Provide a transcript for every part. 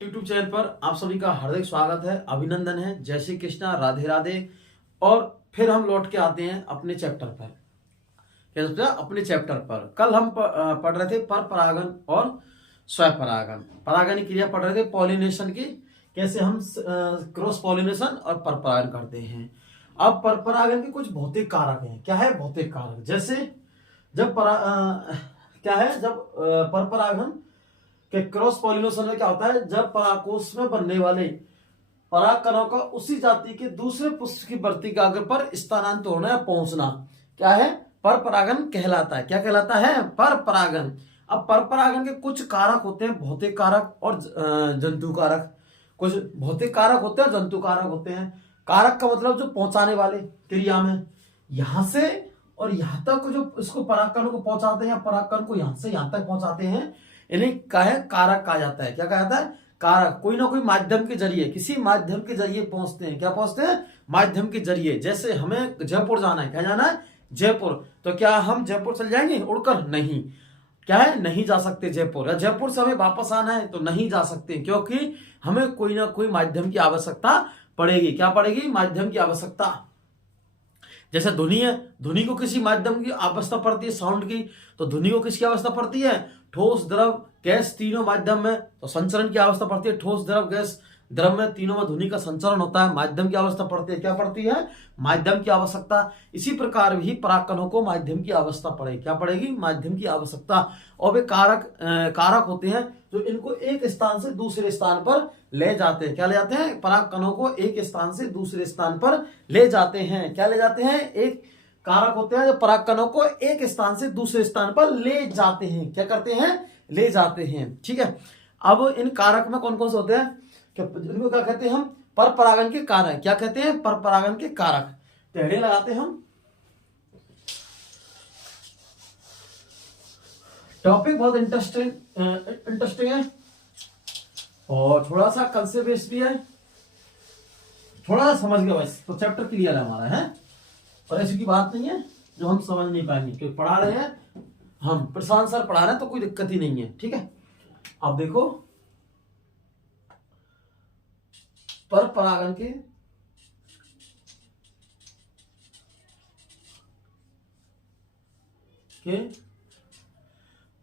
YouTube channel पर आप सभी का हार्दिक स्वागत है, अभिनंदन है। जय श्री कृष्णा, राधे राधे। और फिर हम लौट के आते हैं अपने चैप्टर पर। क्या सोचा? अपने चैप्टर पर कल हम पढ़ रहे थे पर परागन और स्वपरागन, परागन की क्रिया पढ़ रहे थे, पॉलिनेशन की, कैसे हम क्रॉस पॉलिनेशन और पर परागन करते हैं। अब पर परागन के कुछ भौतिक कारक हैं। क्या है भौतिक कारक? जैसे जब क्या है, जब पर परागन कि क्रॉस पॉलिनेशन में क्या होता है, जब परागकोश में बनने वाले पराग कणों का उसी जाति के दूसरे पुष्प की वर्तिकाग्र पर स्थानांतरण होना या पहुंचना, क्या है, पर परागन कहलाता है। क्या कहलाता है? पर परागन। अब पर परागन के कुछ कारक होते हैं, भौतिक कारक और जंतु कारक। कुछ भौतिक कारक होते हैं, जंतु कारक होते हैं। कारक का मतलब जो पहुंचाने वाले क्रिया में यहां से और यहां तक जो इसको परागकण को पहुंचाते हैं या परागकण को यहां से यहां तक पहुंचाते हैं, इन्हें क्या है, कारक कहा जाता है। क्या कहा जाता है? कारक। कोई ना कोई माध्यम के जरिए, किसी माध्यम के जरिए पहुंचते हैं। क्या पहुंचते हैं? माध्यम के जरिए। जैसे हमें जयपुर जाना है, क्या जाना है? जयपुर। तो क्या हम जयपुर चल जाएंगे उड़कर? नहीं। क्या है, नहीं जा सकते जयपुर। या जयपुर से हमें वापस आना है तो नहीं जा सकते, क्योंकि हमें कोई ना कोई माध्यम की आवश्यकता पड़ेगी। क्या पड़ेगी? माध्यम की आवश्यकता। जैसे ध्वनि है, ध्वनि को किसी माध्यम की आवश्यकता पड़ती है, साउंड की। तो ध्वनि को किसकी आवश्यकता पड़ती है? ठोस, द्रव, गैस, तीनों माध्यम में तो संचरण की आवश्यकता पड़ती है। ठोस, द्रव, गैस, द्रव में तीनों में ध्वनि का संचरण होता है। माध्यम की आवश्यकता पड़ती है। क्या पड़ती है? माध्यम की आवश्यकता। इसी प्रकार भी परागकणों को माध्यम की आवश्यकता पड़ेगी। क्या पड़ेगी? माध्यम की आवश्यकता। और वे कारक होते हैं जो इनको एक स्थान से दूसरे स्थान पर ले जाते हैं। क्या ले जाते हैं? परागकणों को एक स्थान से दूसरे स्थान पर ले जाते हैं। क्या ले जाते हैं? एक कारक होते हैं जो परागकणों को एक स्थान से दूसरे स्थान पर ले जाते हैं। क्या करते हैं? ले जाते हैं। ठीक है। अब इन कारक में कौन कौन से होते हैं? इनको क्या कहते हैं हम? पर परागन के कारक। क्या कहते हैं? पर परागन के कारक। तो हेडिंग लगाते हैं हम। टॉपिक बहुत इंटरेस्टिंग है और थोड़ा सा कल से बेस भी है। थोड़ा सा समझ गए बस तो चैप्टर क्लियर है हमारा, है। और ऐसी की बात नहीं है जो हम समझ नहीं पाएंगे, क्योंकि पढ़ा रहे हैं हम, प्रशांत सर पढ़ा रहे हैं तो कोई दिक्कत ही नहीं है। ठीक है। अब देखो, पर परागन के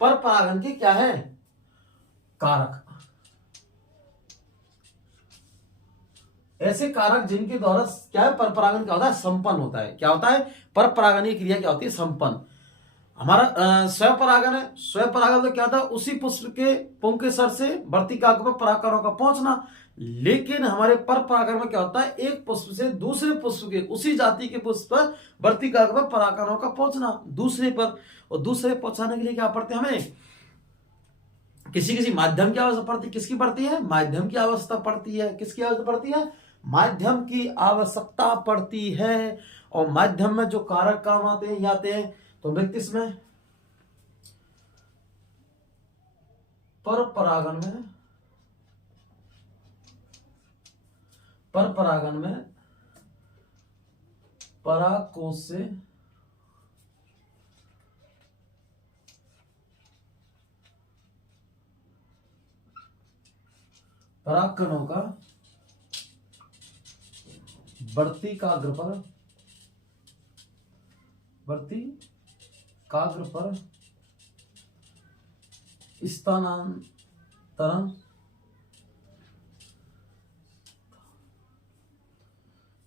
पर परागन के क्या है? कारक। ऐसे कारक जिनके द्वारा क्या है, पर परागन क्या होता है? संपन्न होता है। क्या होता है? पर परागन की क्रिया क्या होती है? संपन्न। हमारा स्वपरागन है। स्वपरागन तो क्या था? उसी पुष्प के पुंकेसर से वर्तिकाग्र पर परागकणों का पहुंचना। लेकिन हमारे पर परागन में क्या होता है? एक पुष्प से दूसरे पुष्प के, उसी जाति के पुष्प पर वर्तिकाग्र पर परागकणों का पहुंचना दूसरे पर। और दूसरे पहुंचाने के लिए क्या पड़ते हैं हमें? किसी किसी माध्यम की आवश्यकता पड़ती है। किसकी पड़ती है? माध्यम की आवश्यकता पड़ती है। किसकी आवश्यकता पड़ती है? माध्यम की आवश्यकता पड़ती है। और माध्यम में जो कारक काम आते हैं, आते हैं तो व्यक्ति इसमें पर परागन में परागकोश से परागकणों का वर्तिकाग्र पर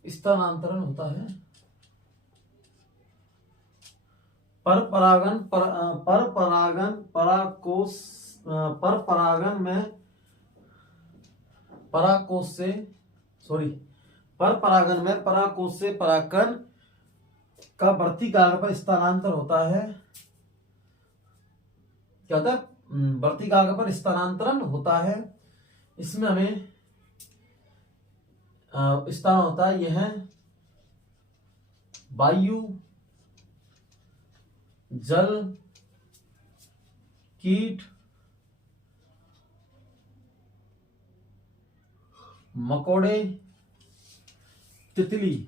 स्थानांतरण होता है। पर परागन परागकोश पर परागन में परागकोश से पर परागन में परागकोश से परागकण का वर्तिकाग्र पर स्थानांतर होता है। क्या होता है? वर्तिकाग्र पर स्थानांतरण होता है। इसमें हमें स्थान होता है, यह वायु, जल, कीट, मकोड़े, तितली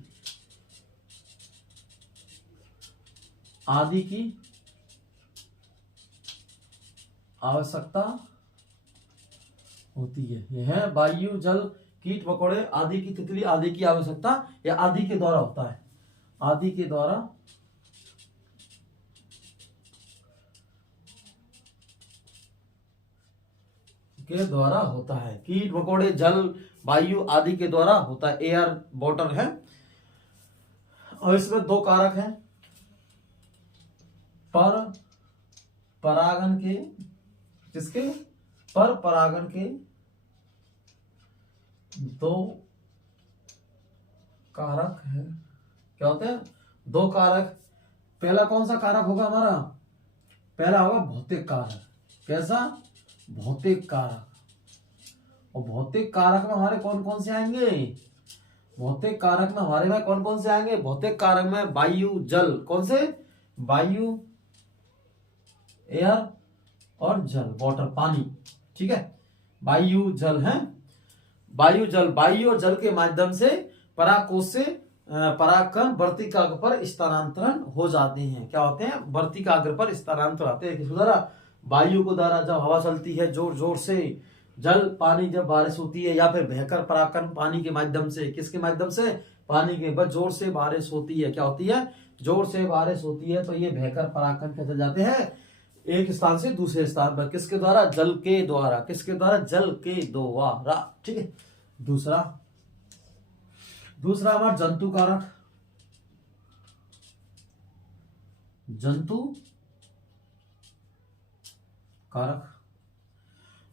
आदि की आवश्यकता होती है। यह है वायु, जल, कीट मकोड़े आदि की, तितली आदि की आवश्यकता या आदि के द्वारा होता है, आदि के द्वारा होता है। कीट मकोड़े जल वायु आदि के द्वारा होता है, एयर वाटर है। और इसमें दो कारक हैं, पर परागन के, किसके, पर परागन के दो कारक है। क्या होते हैं? दो कारक। पहला कौन सा कारक होगा हमारा? पहला होगा भौतिक कारक। कैसा? भौतिक कारक। और भौतिक कारक में हमारे कौन कौन से आएंगे? भौतिक कारक में हमारे में कौन कौन से आएंगे? भौतिक कारक में वायु, जल, कौन से? वायु, एयर और जल, वाटर, पानी। ठीक है, वायु जल है। वायु जल, वायु और जल के माध्यम से परागकोश से परागकण वर्तिकाग्र पर स्थानांतरण हो जाते हैं। क्या होते हैं? वर्तिकाग्र पर स्थानांतरण होते हैं। किस द्वारा? वायु को द्वारा, जब हवा चलती है जोर जोर से, जल पानी जब बारिश होती है, या फिर बहकर परागकण पानी के माध्यम से, किसके माध्यम से? पानी के, बस जोर से बारिश होती है। क्या होती है? जोर से बारिश होती है, तो ये बहकर परागकण कैसे जाते हैं? एक स्थान से दूसरे स्थान पर, किसके द्वारा? जल के द्वारा। किसके द्वारा? जल के द्वारा। ठीक है। दूसरा हमारा जंतु कारक। जंतु कारक,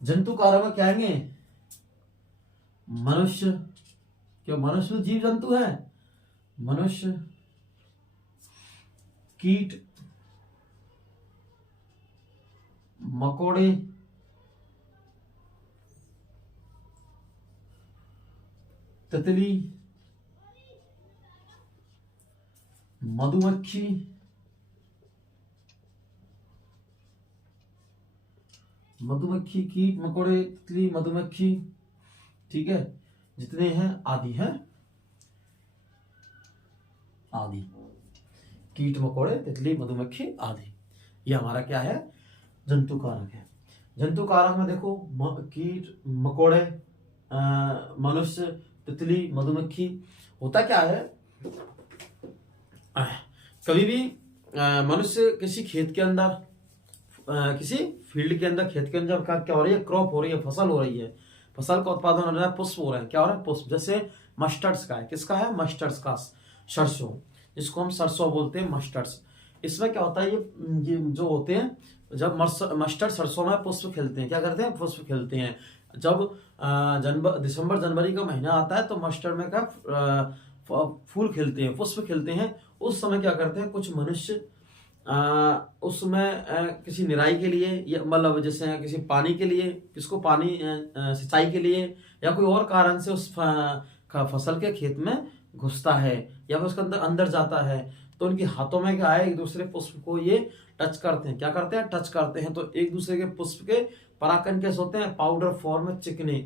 जंतु कारक में क्या आएंगे? मनुष्य, क्यों? मनुष्य जीव जंतु है। मनुष्य, कीट मकोड़े, तितली, मधुमक्खी, कीट मकोड़े, तितली, मधुमक्खी, ठीक है, जितने हैं आदि हैं, आदि, कीट मकोड़े, तितली, मधुमक्खी आदि, ये हमारा क्या है? जंतु कारक है। जंतु कारक में देखो, कीट मकोड़े, मनुष्य, तितली, मधुमक्खी। होता क्या है? कभी भी मनुष्य किसी खेत के अंदर, किसी फील्ड के अंदर, खेत के अंदर क्या हो रही है? क्रॉप हो रही है, फसल हो रही है, फसल का उत्पादन हो रहा है, पुष्प हो रहा है। क्या हो रहा है? पुष्प। जैसे मस्टर्ड्स का है, किसका है? मस्टर्ड्स का, सरसों, जिसको हम सरसों बोलते हैं, मस्टर्ड्स। इसमें क्या होता है? ये जो होते हैं, जब मस्टर्ड सरसों में पुष्प खिलते हैं, क्या करते हैं? पुष्प खिलते हैं। जब दिसंबर जनवरी का महीना आता है, तो मस्टर्ड में क्या फूल खिलते हैं, पुष्प खिलते हैं। उस समय क्या करते हैं? कुछ मनुष्य उसमें किसी निराई के लिए, या मतलब जैसे किसी पानी के लिए, किसको? पानी, सिंचाई के लिए, या कोई और कारण से उस फसल के खेत में घुसता है, या फिर उसके अंदर जाता है, तो उनके हाथों में क्या है? एक दूसरे पुष्प को ये टच करते हैं। क्या करते हैं? टच करते हैं। तो एक दूसरे के पुष्प के परागकण कैसे होते हैं? पाउडर फॉर्म में, चिकने।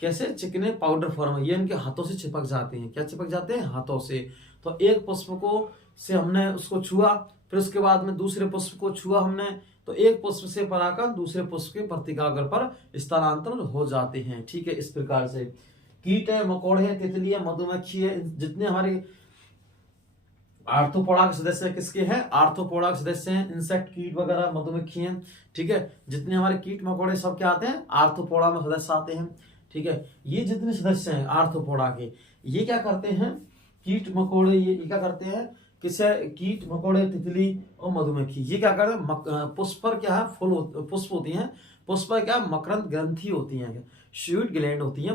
कैसे? चिकने पाउडर फॉर्म में। ये इनके हाथों से चिपक जाते हैं। क्या चिपक जाते हैं? हाथों से। तो एक पुष्प को से हमने उसको छुआ, फिर उसके बाद में दूसरे पुष्प को छुआ हमने, तो एक पुष्प से परागकण दूसरे पुष्प के वर्तिकाग्र पर स्थानांतरण हो जाते हैं। ठीक है, इस प्रकार से कीट है, मकोड़े है, तितली है, मधुमक्खी है, जितने हमारे आर्थ्रोपोडा के सदस्य किसके हैं? आर्थ्रोपोडा के सदस्य हैं, इंसेक्ट, कीट वगैरह, मधुमक्खी हैं। ठीक है, जितने हमारे कीट मकोड़े सब क्या आते हैं? आर्थ्रोपोडा में सदस्य आते हैं। ठीक है, ये जितने सदस्य हैं आर्थ्रोपोडा के, ये क्या करते हैं? कीट मकोड़े, ये क्या करते हैं? किसे? कीट मकोड़े, तितली और मधुमक्खी, ये क्या करते हैं? पुष्प पर क्या है? फूल, पुष्प होती हैं। पुष्प पर क्या? मकरंद ग्रंथि होती है, स्वीट ग्लैंड होती है,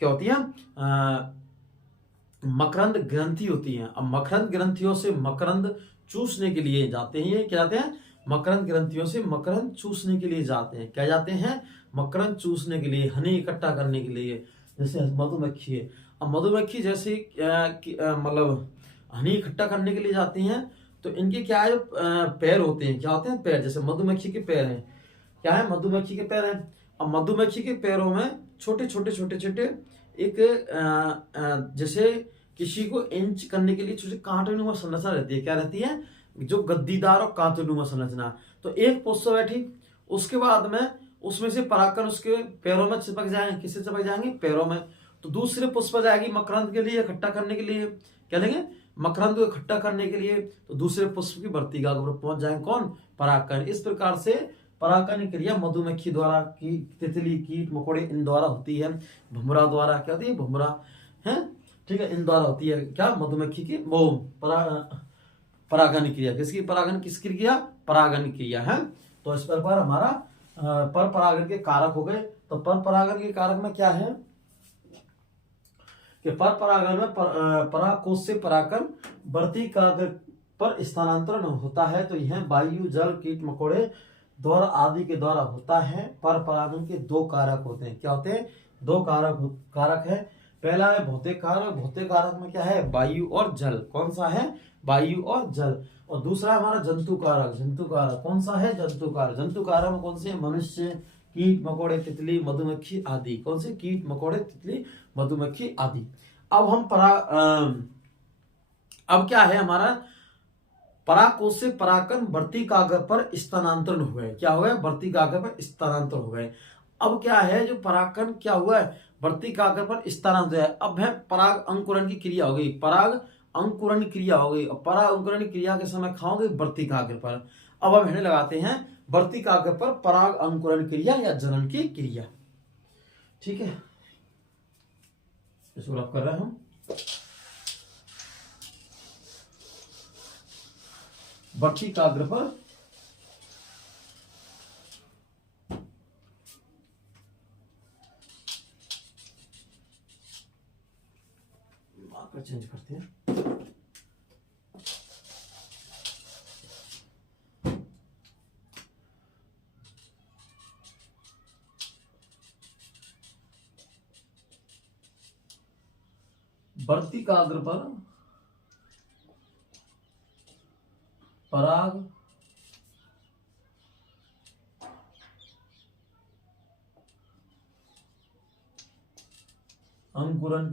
क्या होती है? मकरंद ग्रंथि होती है। अब मकरंद ग्रंथियों से मकरंद चूसने के लिए जाते हैं। ये क्या जाते हैं? मकरंद ग्रंथियों से मकरंद चूसने के लिए जाते हैं। क्या जाते हैं? मकरंद चूसने के लिए, हनी इकट्ठा करने के लिए। जैसे मधुमक्खी है, अब मधुमक्खी जैसे मतलब हनी इकट्ठा करने के लिए जाती हैं, तो इनके क्या है? पैर होते हैं। क्या होते हैं? पैर। जैसे मधुमक्खी के पैर हैं। क्या है? मधुमक्खी के पैर हैं। अब मधुमक्खी के पैरों में छोटे छोटे छोटे छोटे एक जैसे किसी को इंच करने के लिए छोटे कांटेनुमा संरचना रहती है। क्या रहती है? जो गद्दीदार और कांटेनुमा संरचना। तो एक पुष्प बैठी, उसके बाद में उसमें से परागकण उसके पैरों में चिपक जाएंगे। किससे चिपक जाएंगे? पैरों में। तो दूसरे पुष्प पर जाएगी मकरंद के लिए इकट्ठा करने के लिए, क्या लेंगे? मकरंद को इकट्ठा करने के लिए। तो दूसरे पुष्प की वर्तिका पर पहुंच जाएंगे कौन? परागकण। इस प्रकार से परागकण क्रिया मधुमक्खी द्वारा, की तितली, कीट मकोड़े इन द्वारा होती है। भुमरा द्वारा, क्या होती है? भुमरा है, ठीक है, इन द्वारा होती है। क्या? मधुमक्खी की वो परागन क्रिया। किसकी परागन? किसकी क्रिया? परागन क्रिया है। तो इस प्रकार हमारा पर परागन के कारक हो गए। तो पर परागन के कारक में क्या है कि पर परागन में परागकोश से परागकण वर्तिकाग्र पर स्थानांतरण होता है। तो यह वायु, जल, कीट मकोड़े द्वारा आदि के द्वारा होता है। पर परागन के दो कारक होते हैं। क्या होते हैं? दो कारक है। पहला है भौतिक कारक। भौतिक कारक में क्या है? वायु और जल। कौन सा है? वायु और जल। और दूसरा हमारा जंतु कारक। जंतु कारक कौन सा है? जंतु कारक। जंतु कारक में कौन से? मनुष्य, कीट मकोड़े, तितली, मधुमक्खी आदि। कौन से? कीट मकोड़े, तितली, मधुमक्खी आदि। अब हम अब क्या है हमारा? परागकोश से परागकण वर्तिकाग्र पर स्थानांतरण हो गए। क्या हो गए? वर्तिकाग्र पर स्थानांतरण हो गए। अब क्या है? जो परागकण क्या हुआ है? वर्तिकाग्र पर स्थानांतरण है। अब है पराग अंकुरण की क्रिया हो गई। पराग अंकुरण क्रिया हो गई। पराग अंकुरण क्रिया के समय खाओगे वर्तिकाग्र पर। अब हम लगाते हैं वर्तिकाग्र पर पराग अंकुरण क्रिया या जनन की क्रिया। ठीक है, इसको रब कर रहे हैं हम। वर्तिकाग्र पर मार्कर चेंज करते हैं। वर्तिकाग्र पर पराग अंकुरण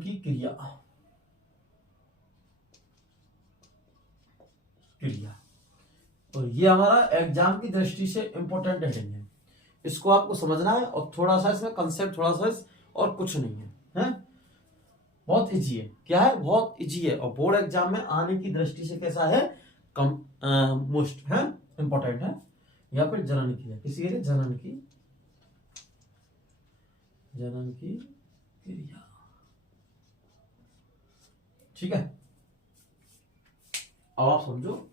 की क्रिया। तो ये हमारा एग्जाम की दृष्टि से इंपॉर्टेंट हेडिंग है। इसको आपको समझना है और थोड़ा सा इसमें कंसेप्ट थोड़ा सा और कुछ नहीं है, हैं? बहुत इजी है। क्या है? बहुत इजी है। और बोर्ड एग्जाम में आने की दृष्टि से कैसा है? कम मोस्ट है, इंपॉर्टेंट है। यहाँ पर जनन की है। किसी के लिए? जनन की क्रिया। ठीक है, अब आप समझो।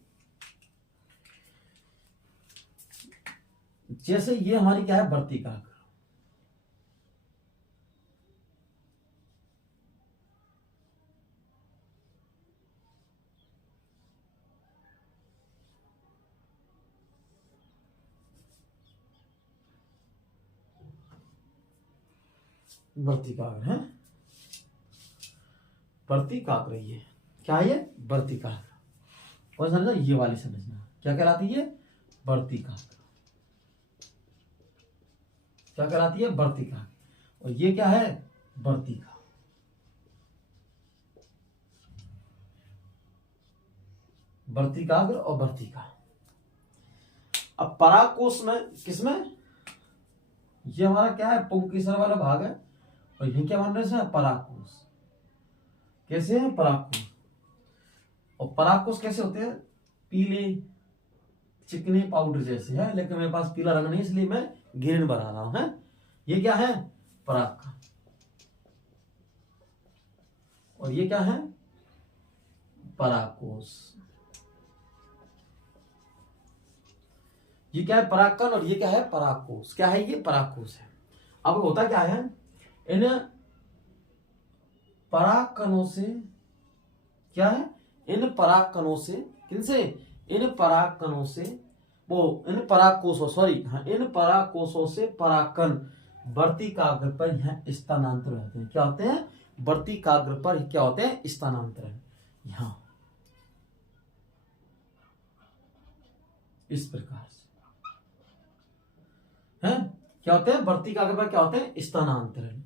जैसे ये हमारी क्या है? वर्तिकाग्र। वर्तिकाग्र है, वर्तिकाग्र। ये क्या है? ये वर्तिकाग्र। और समझना, ये वाली समझना क्या कहलाती है? वर्तिकाग्र। क्या कहलाती है? वर्तिकाग्र। और ये क्या है? वर्तिका। वर्तिकाग्र और वर्तिका। अब परागकोश में किसमें? ये हमारा क्या है? पुंकेसर वाला भाग है। और ये क्या मान रहे हैं? परागकोश। कैसे है? परागकोश। और परागकोश कैसे होते हैं? पीले चिकने पाउडर जैसे है, लेकिन मेरे पास पीला रंग नहीं, इसलिए मैं ग्रीन बना रहा हूं। है ये क्या है? पराग। और ये क्या है? परागकोश। ये क्या है? परागकण। और ये क्या है? परागकोश। क्या है? ये परागकोश है। अब होता क्या है? इन परागकणों से क्या है? इन परागकणों से, किनसे? इन परागकणों से, इन परागकोशों, सॉरी, हाँ, इन परागकोशों से परागकण वर्तिकाग्र पर यहाँ स्थानांतर होते हैं। क्या होते हैं? वर्तिकाग्र पर क्या होते हैं? स्थानांतरण। यहां इस प्रकार से है। क्या होते हैं? वर्तिकाग्र पर क्या होते हैं? स्थानांतरण।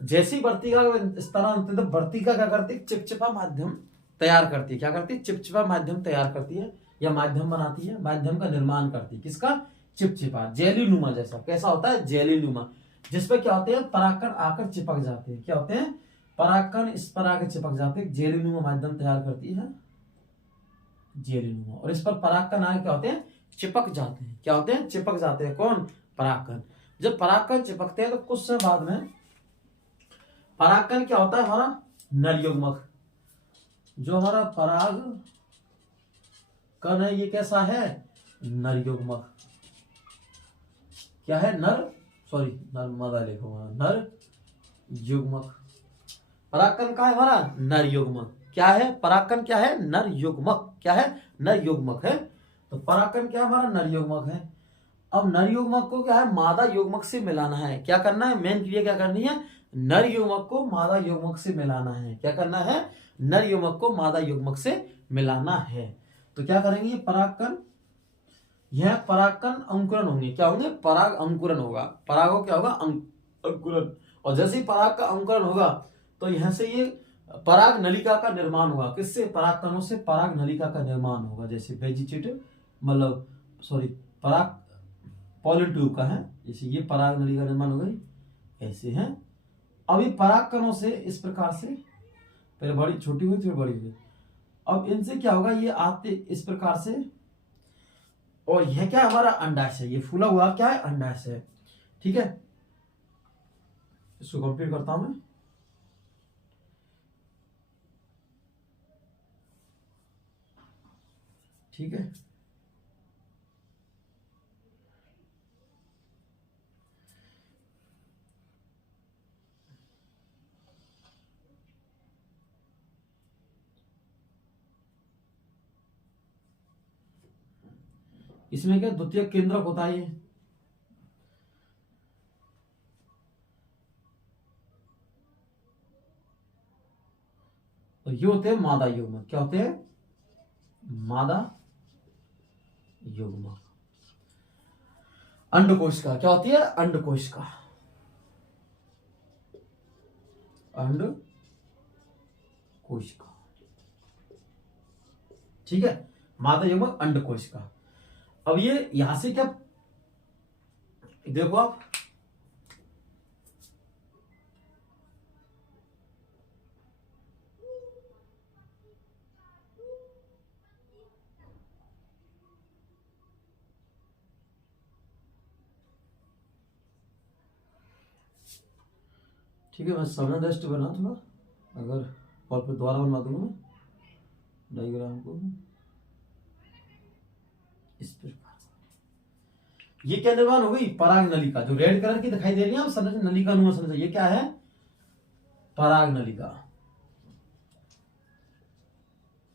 जैसी वर्तिका स्थानांतरण, वर्तिका क्या करती है? चिपचिपा माध्यम तैयार करती है। क्या करती है? चिपचिपा माध्यम तैयार करती है या माध्यम बनाती है, माध्यम का निर्माण करती है। किसका? चिपचिपा, जेलीनुमा जैसा। कैसा होता है? जेलीनुमा, जिसपे क्या होते हैं? परागकण आकर चिपक जाते हैं। क्या होते हैं? परागकण इस पर आकर चिपक जाते हैं, जेलीनुमा माध्यम तैयार करती है, जेलीनुमा। और इस पर परागकण आके क्या होते हैं? चिपक जाते हैं। क्या होते हैं? चिपक जाते हैं। कौन? परागकण। जब परागकण चिपकते हैं तो कुछ समय बाद में परागकण क्या होता है? हमारा नर युग्मक। जो हमारा पराग कण है ये कैसा है? नर युग्मक। क्या है? नर्मदा लिखूंगा, नर युग्मक। परागकण का है हमारा नर युग्मक। क्या है? परागकण क्या है? नर युग्मक। क्या है? नर युग्मक है। तो परागकण क्या हमारा? नर युग्मक है। अब नर युग्मक को क्या है? मादा युग्मक से मिलाना है। क्या करना है? मेन क्रिया क्या करनी है? नर युग्मक को मादा युग्मक से मिलाना है। क्या करना है? नर युग्मक को मादा युग्मक से मिलाना है। तो क्या करेंगे? परागकण, यह परागकण अंकुरन होंगे। क्या होंगे? पराग अंकुरन होगा। पराग को क्या होगा? अंकुरन। और जैसे ही पराग का अंकुरन होगा तो यहां से ये पराग नलिका का निर्माण होगा। किससे? परागकणों से पराग नलिका का निर्माण होगा। जैसे वेजिटेटिव मतलब पराग पॉलन ट्यूब का है, जैसे ये पराग नलिका का निर्माण हो गई, ऐसे है। अभी परागकणों से इस प्रकार से पहले बड़ी छोटी हुई फिर बड़ी हुई। अब इनसे क्या होगा? ये आते इस प्रकार से, और यह क्या है? हमारा अंडाशय। ये फूला हुआ क्या है? अंडाशय। ठीक है, इसको कंप्लीट करता हूं मैं। ठीक है, इसमें क्या द्वितीय केंद्रक होता है? ये तो ये होते हैं मादा युग्मक। क्या होते हैं? मादा युग्मक। अंडकोश का क्या होती है? अंडकोश का, अंडकोश का। ठीक है, मादा युग्मक अंडकोश का। अब ये यहां से क्या देखो आप, ठीक है, मैं समय दृष्टि बना थोड़ा, अगर और फिर दोबारा बनवा दूंगा मैं डायग्राम को इस प्रकार। ये क्या निर्माण हो गई? पराग नलिका, जो रेड कलर की दिखाई दे रही है आप संरचना, नलिका अनुमा संरचना, ये क्या है? पराग नलिका,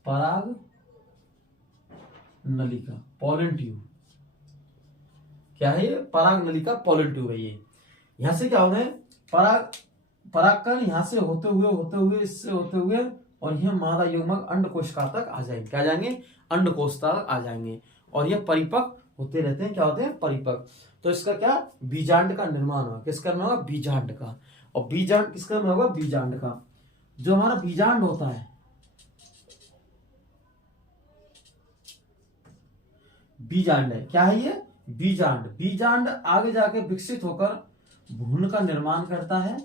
पराग नलिका, पॉलन ट्यूब। क्या है ये? पराग नलिका पॉलन ट्यूब है ये। यहां से क्या हो गए? परागकण यहां से होते हुए इससे होते हुए और यह मादा युग्मक अंडकोशिका तक आ जाएंगे। क्या जाएंगे? अंडकोश तक आ जाएंगे। और ये परिपक्व होते रहते हैं। क्या होते हैं? परिपक्व। तो इसका क्या? बीजांड का निर्माण होगा। किसका निर्माण होगा? बीजांड का। और बीजांड किसका निर्माण होगा? बीजांड का। जो हमारा बीजांड होता है, बीजांड है। क्या है ये? बीजांड। बीजांड आगे जाके विकसित होकर भ्रूण का निर्माण करता है।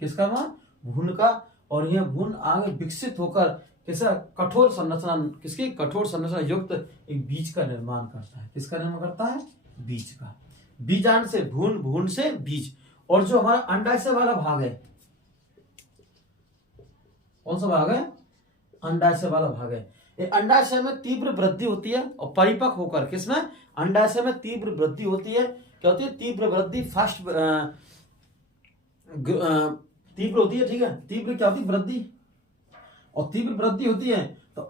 किसका निर्माण? भ्रूण का। और यह भ्रूण आगे विकसित होकर कैसा? कठोर संरचना, किसकी? कठोर संरचना युक्त एक बीज का निर्माण करता है। किसका निर्माण करता है? बीज का। बीजांड से भ्रूण, भ्रूण से बीज। और जो हमारा अंडाशय वाला भाग है, कौन सा भाग है? अंडाशय वाला भाग है। ये अंडाशय में तीव्र वृद्धि होती है और परिपक्व होकर किसमें? अंडाशय में तीव्र वृद्धि होती है। क्या होती है? तीव्र वृद्धि, फास्ट तीव्र होती है। ठीक है, तीव्र क्या होती है? वृद्धि। और तीव्र वृद्धि होती है तो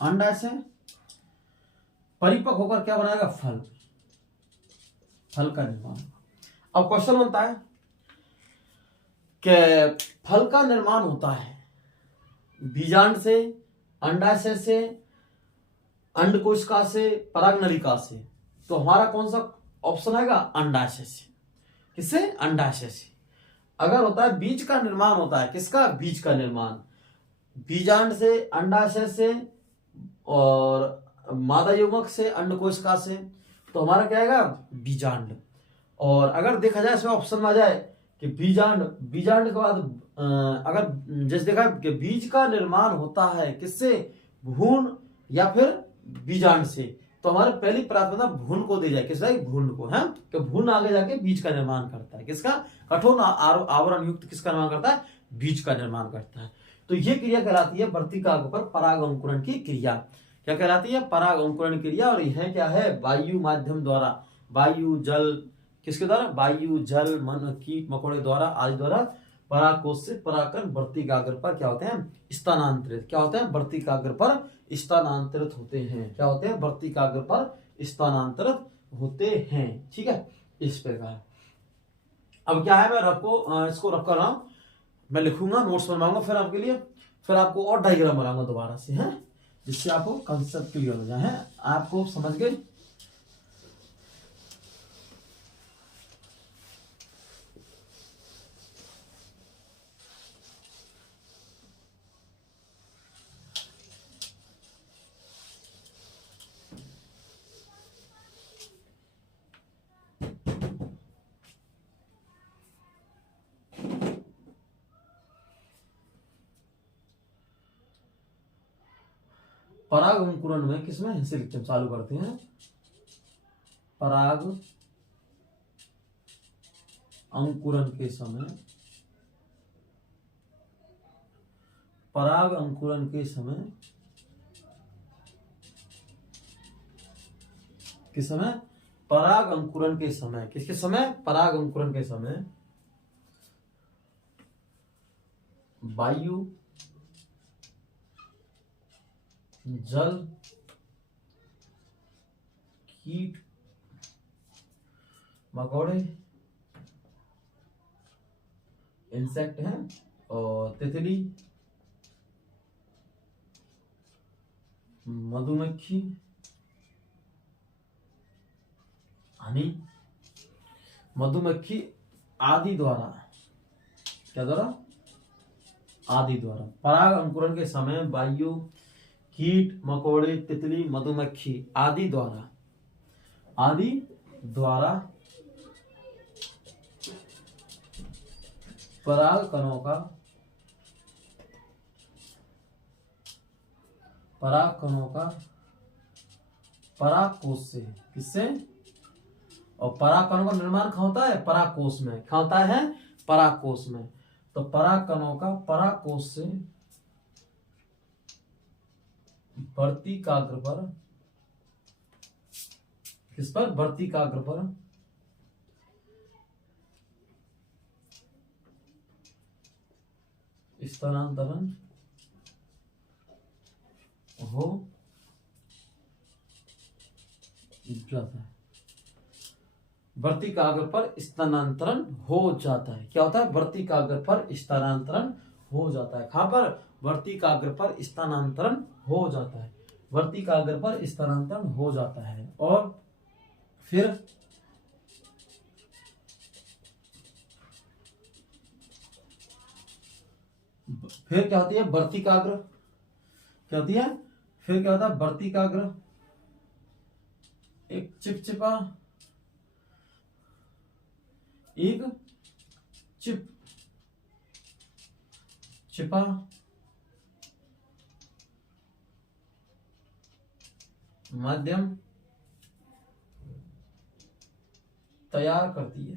अंडाशय परिपक्व होकर क्या बनाएगा? फल, फल का निर्माण। अब क्वेश्चन बनता है कि फल का निर्माण होता है बीजांड से, अंडाशय से, अंडकोशिका से, पराग नलिका से। तो हमारा कौन सा ऑप्शन आएगा? अंडाशय से। किससे? अंडाशय से। अगर होता है बीज का निर्माण होता है, किसका? बीज का निर्माण, बीजांड से, अंडाशय से और मादा युग्मक से, अंडकोशिका से, तो हमारा क्या आएगा? बीजांड। और अगर देखा जाए इसमें ऑप्शन में आ जाए कि बीजांड, बीजांड के बाद अगर जैसे देखा कि बीज का निर्माण होता है किससे? भ्रूण या फिर बीजांड से, तो हमारे पहली प्राथमिकता भ्रूण को दी जाए। किसका? भ्रूण को, है कि भ्रूण आगे जाके बीज का निर्माण करता है। किसका? कठोर आवरण युक्त किसका निर्माण करता है? बीज का निर्माण करता है। तो ये क्रिया कहलाती है वर्तिकाग्र पर पराग अंकुरण की क्रिया। क्या कहलाती है? पराग अंकुरण क्रिया। और यह क्या है? वायु माध्यम द्वारा, वायु जल, किसके द्वारा? वायु जल, मन, कीट मकोड़े द्वारा, आदि द्वारा परागकोश से परागकण वर्तिकाग्र पर क्या होते हैं? स्थानांतरित। क्या होते हैं? वर्तिकाग्र पर स्थानांतरित होते हैं। क्या होते हैं? वर्तिकाग्र पर स्थानांतरित होते हैं। ठीक है, इस प्रकार। अब क्या है, मैं आपको इसको रख कर रहा हूं, मैं लिखूंगा, नोट्स बनवाऊंगा फिर आपके लिए, फिर आपको और डायग्राम बनाऊंगा दोबारा से, है, जिससे आपको कंसेप्ट क्लियर हो जाए, है, आपको समझ गए। पराग अंकुरण में किसमें हिस्से चालू करते हैं? पराग अंकुरण के समय, पराग अंकुरण के समय, किस समय? पराग अंकुरण के समय। किसके समय? पराग अंकुरण के समय वायु जल कीट मकोड़े इंसेक्ट हैं और तितली मधुमक्खी हनी मधुमक्खी आदि द्वारा, क्या द्वारा? आदि द्वारा पराग अंकुरण के समय वायु कीट मकोड़े तितली मधुमक्खी आदि द्वारा, आदि द्वारा पराग कणों का, पराग कणों का परागकोश से, किससे? और पराग कणों का निर्माण कहाँ होता है? परागकोश में। कहाँ होता है? परागकोश में। तो पराग कणों का परागकोश से वर्तिकाग्र पर, किस पर? वर्तिकाग्र पर स्थानांतरण हो जाता है। वर्तिकाग्र पर स्थानांतरण हो जाता है। क्या होता है? वर्तिकाग्र पर स्थानांतरण हो जाता है। कहां पर? वर्तिकाग्र पर स्थानांतरण हो जाता है। वर्तिकाग्र पर स्थानांतरण हो जाता है। और फिर क्या होती है? वर्तिकाग्र क्या होती है? फिर क्या होता है? वर्तिकाग्र एक चिपचिपा, एक चिपा माध्यम तैयार करती है।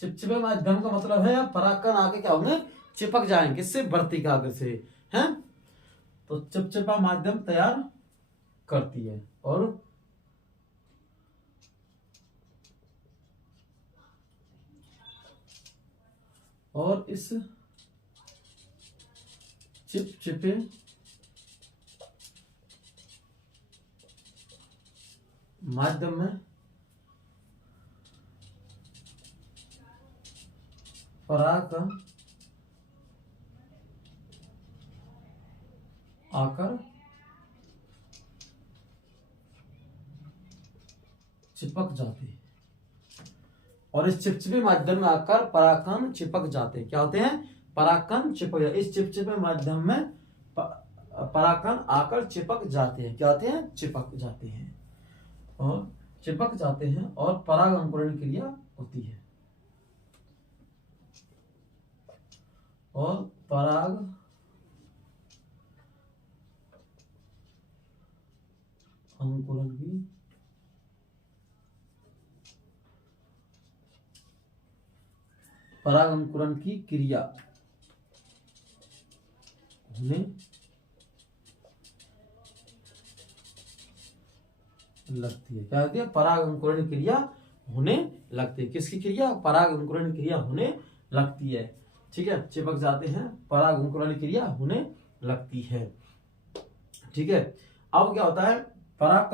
चिपचिपे माध्यम का मतलब है परागकण आके क्या होंगे? चिपक जाएंगे। किससे? वर्तिकाग्र से, हैं? तो चिपचिपा माध्यम तैयार करती है। और इस चिपचिपे माध्यम में परागकण आकर चिपक जाती है। और इस चिपचिपे माध्यम में आकर परागकण चिपक जाते हैं। क्या होते हैं? परागकण चिपक जाते। इस चिपचिपे माध्यम में परागकण आकर चिपक जाते हैं। क्या होते हैं? चिपक जाते हैं और चिपक जाते हैं और पराग अंकुरण क्रिया होती है और पराग अंकुरण की पराग अंकुरण की क्रिया होने लगती है। क्या होती है? पराग अंकुरण क्रिया होने लगती है। किसकी क्रिया? पराग अंकुरण क्रिया होने लगती है। ठीक है, चिपक जाते हैं, पराग अंकुरण क्रिया होने लगती है। ठीक है, अब क्या होता है? पराग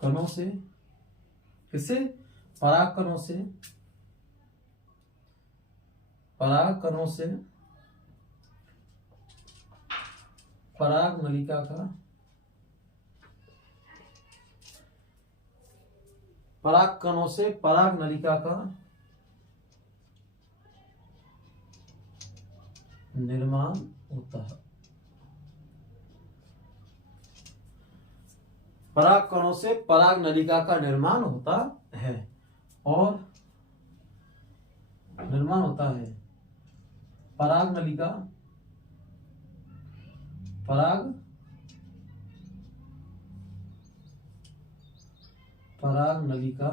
कणों से किससे? पराग कणों से पराग नलिका का पराग कणों से पराग नलिका का निर्माण होता है। पराग कणों से पराग नलिका का निर्माण होता है और निर्माण होता है पराग नलिका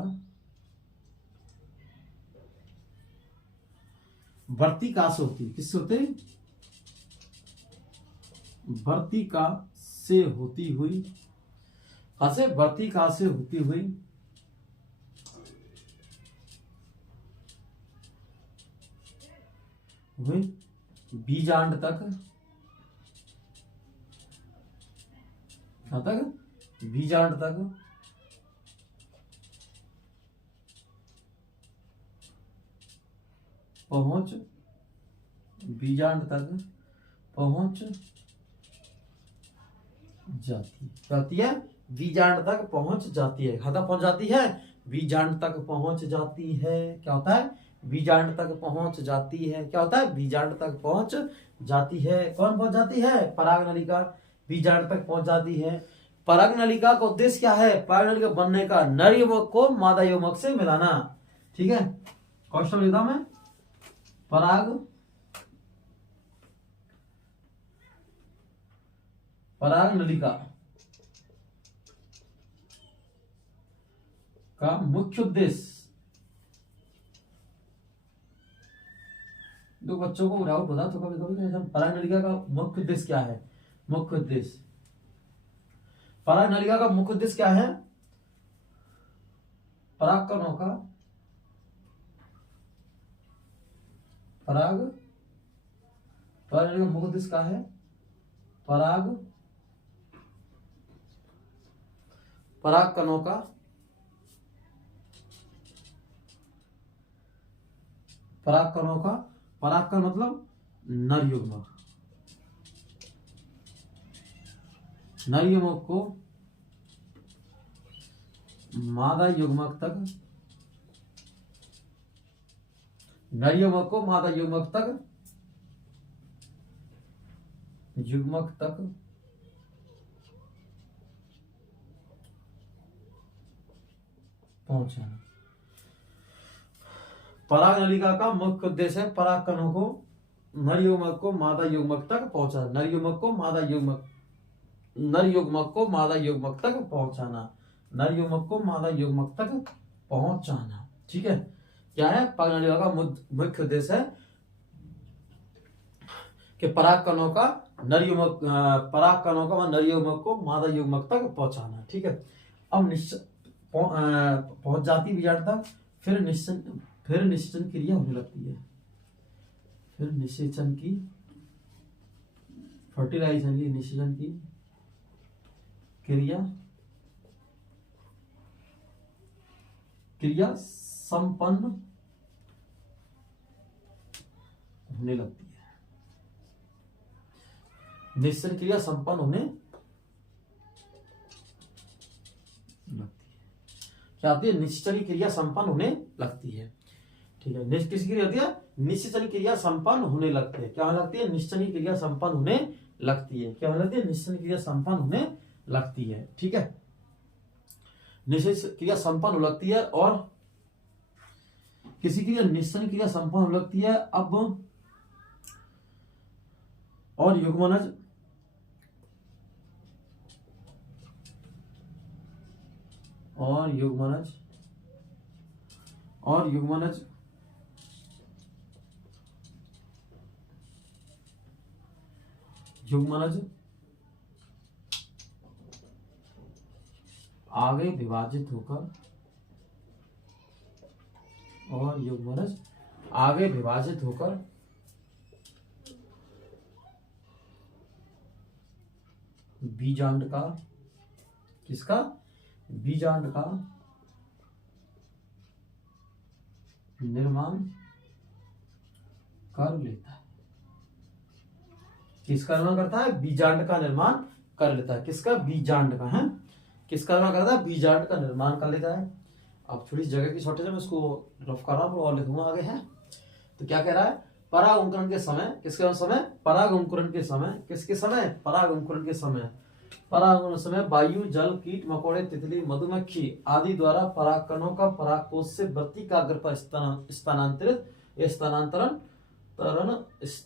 वर्तिका से होती है। किससे होते? वर्तिका से होती हुई वर्तिका से होती हुई बीजांड तक बीजांड तक पहुंच जाती है। बीजांड तक पहुंच जाती है। कहाँ तक पहुंच जाती है? बीजांड तक पहुंच जाती है। क्या होता है? बीजांड तक पहुंच जाती है। क्या होता है? बीजांड तक पहुंच जाती है। कौन पहुंच जाती है? पराग नलिका बीजांड तक पहुंच जाती है। पराग नलिका का उद्देश्य क्या है? पराग नलिका बनने का नर युग्मक को मादा युग्मक से मिलाना। ठीक है, क्वेश्चन लिखता हूं मैं। पराग नलिका का मुख्य उद्देश्य, दो बच्चों को डाउट होता तो कभी कभी पराग नलिका का मुख्य उद्देश्य क्या है? मुख्य उद्देश्य पराग नलिका का मुख्य उद्देश्य क्या है? पराग कणों का पराग नलिका का मुख्य उद्देश्य क्या है? पराग कणों का पराग कण मतलब नर युग्मक को मादा युग्मक तक पहुंचाना। पराग नलिका का मुख्य उद्देश्य है पराग कणों को नर युग्मक को मादा युग्मक तक पहुंचाना। नर युग्मक को मादा युग्मक तक पहुंचाना। ठीक है, क्या है? पराग नलिका का मुख्य उद्देश्य है कि पराग कणों का नर युग्मक को मादा युग्मक तक पहुंचाना। ठीक है, अब पहुंच जाती बीजांड तक, फिर निषेचन क्रिया होने लगती है। फिर निषेचन की फर्टिलाइजेशन की निषेचन की क्रिया संपन्न होने लगती है। निश्चल क्रिया संपन्न होने लगती है। क्या होती है? निश्चल क्रिया संपन्न होने लगती है। ठीक है, किसकी क्रिया होती है? निश्चल क्रिया संपन्न होने लगती है। क्या होने लगती है? निश्चल क्रिया संपन्न होने लगती है। क्या होने लगती है? निश्चल क्रिया संपन्न होने लगती है। ठीक है, निश्चल क्रिया संपन्न हो लगती है। और किसी क्रिया निश्चल क्रिया संपन्न हो लगती है। अब और युग्मनज आगे विभाजित होकर बीजांड का, किसका? बीजांड का निर्माण कर लेता है। किसका निर्माण करता है? बीजांड का निर्माण कर लेता है। किसका? बीजांड का है। किसका निर्माण करता है? बीजांड का निर्माण कर लेता है। अब थोड़ी जगह की शॉर्टेज है, मैं इसको रफ कर रहा हूं और लिखूंगा आगे है। तो क्या कह रहा है? पराग अंकुरण के समय, किसके समय? पराग अंकुरण के समय। किसके समय? पराग अंकुरण के समय। पराग अंकुरण समय वायु, जल, कीट, मकोड़े, तितली, मधुमक्खी आदि द्वारा परागकणों का परागकोश से वर्तिकाग्र पर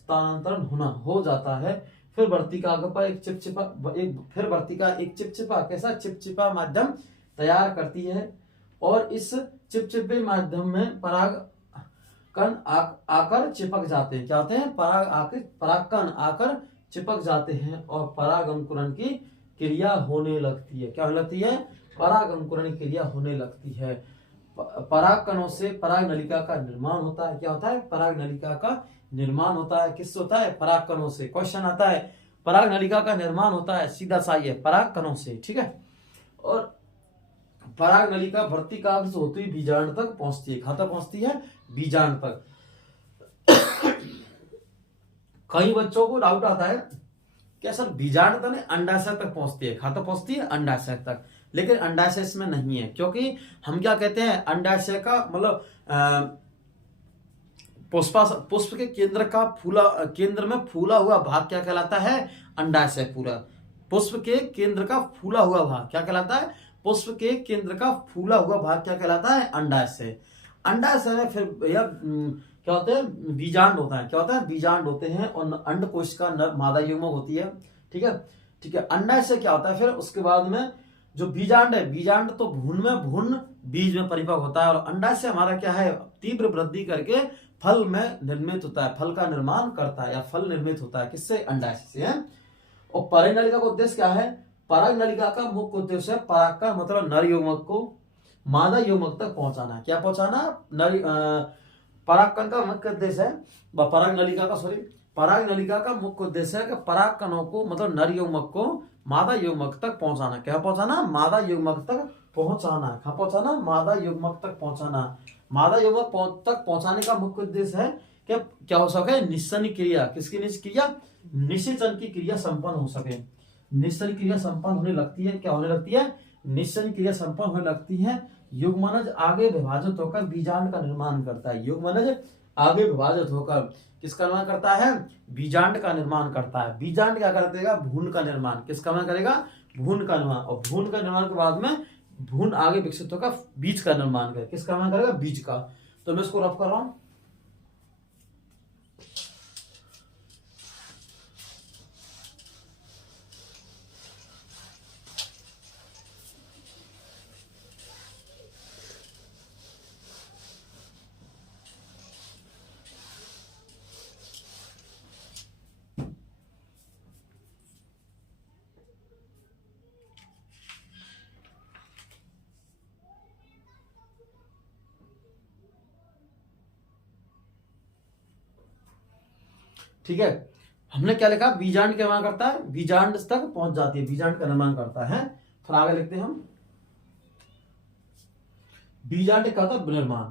स्थानांतरण होना हो जाता है। फिर वर्तिकाग्र पर एक चिपचिपा कैसा? चिपचिपा माध्यम तैयार करती है और इस चिपचिपे माध्यम में पराग कण आकर चिपक जाते हैं। क्या होते हैं? परागकण आकर चिपक जाते हैं और पराग अंकुरण की क्रिया होने लगती है। क्या होने लगती है? पराग अंकुरण की क्रिया होने लगती है। पराग कणों से पराग नलिका का निर्माण होता है। क्या होता है? पराग नलिका का निर्माण होता है। किससे होता है? पराग कणों से। क्वेश्चन आता है, पराग नलिका का निर्माण होता है, सीधा सा ही है, पराग कणों से। ठीक है, और पराग नलिका वर्तिकाग्र से होती हुई बीजांड तक पहुंचती है। कहां तक पहुंचती है? बीजांड तक। कई बच्चों को डाउट आता है क्या सर बीजांड तक अंडाशय तक पहुंचती है? कहां तक पहुंचती है? अंडाशय तक। लेकिन अंडाशय इसमें नहीं है, क्योंकि हम क्या कहते हैं? अंडाशय का मतलब पुष्प के केंद्र में फूला हुआ भाग क्या कहलाता है? अंडाशय। पूरा पुष्प के केंद्र का फूला हुआ भाग क्या कहलाता है? पुष्प के केंद्र का फूला हुआ भाग क्या कहलाता है? अंडाशय। अंडाशय में फिर क्या होते हैं? बीजांड होता है। क्या होता है? बीजांड होते हैं और अंडकोश का मादा युग्मक होती है। ठीक है, ठीक है। अंडाशय क्या होता है? फिर उसके बाद में जो बीजांड है, बीजांड तो भ्रूण बीज में परिपक्व होता है और अंडाशय हमारा क्या है? तीव्र वृद्धि करके फल में निर्मित होता है, फल का निर्माण करता है या फल निर्मित होता है। किससे? अंडाशय से। और पराग नलिका का उद्देश्य क्या है? पराग नलिका का मुख्य उद्देश्य है पराग का मतलब नर युग्मक को मादा युग्मक तक पहुंचाना। क्या पहुंचाना? परागकण का मुख्य उद्देश्य है, पराग नलिका का मुख्य उद्देश्य है कि पराग कणों को मतलब नर युग्मक को मादा युग्मक तक पहुंचाना। क्या पहुंचाना? मादा युग्मक तक पहुंचाना। कहां पहुंचाना? मादा युग्मक तक पहुंचाना। मादा युग्मक तक पहुंचाने का मुख्य उद्देश्य है कि क्या हो सके? निश्चल क्रिया। किसकी क्रिया? निषेचन की क्रिया संपन्न हो सके। निश्चल क्रिया संपन्न होने लगती है। क्या होने लगती है? निश्चल क्रिया संपन्न होने लगती है। युग्मनज आगे विभाजित होकर बीजांड का निर्माण करता है। युग्मनज आगे विभाजित होकर किसका निर्माण करता है? बीजांड का निर्माण करता है। बीजांड क्या करेगा? भ्रूण का निर्माण। किसका निर्माण करेगा? भ्रूण का निर्माण। और भ्रूण का निर्माण के बाद में भ्रूण आगे विकसित होकर बीज का निर्माण करेगा। किसका निर्माण करेगा? बीज का। तो मैं इसको रफ कर रहा हूं। ठीक है, हमने क्या लिखा? बीजांड का निर्माण करता है, बीजांड तक पहुंच जाती है, बीजांड का निर्माण करता है। फिर आगे लिखते हैं हम, बीजांड का होता है निर्माण।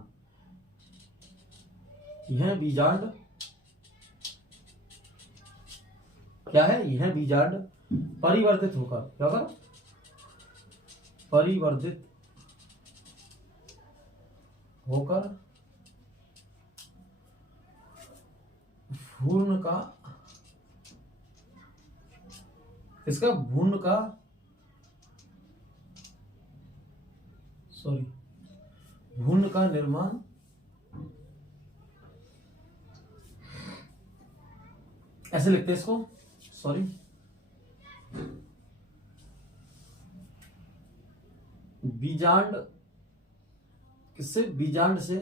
यह बीजांड क्या है, यह बीजांड परिवर्तित होकर, क्या होगा, परिवर्तित होकर भ्रूण का, इसका भ्रूण का, सॉरी, भ्रूण का निर्माण ऐसे लिखते हैं इसको, सॉरी, बीजांड, किससे, बीजांड से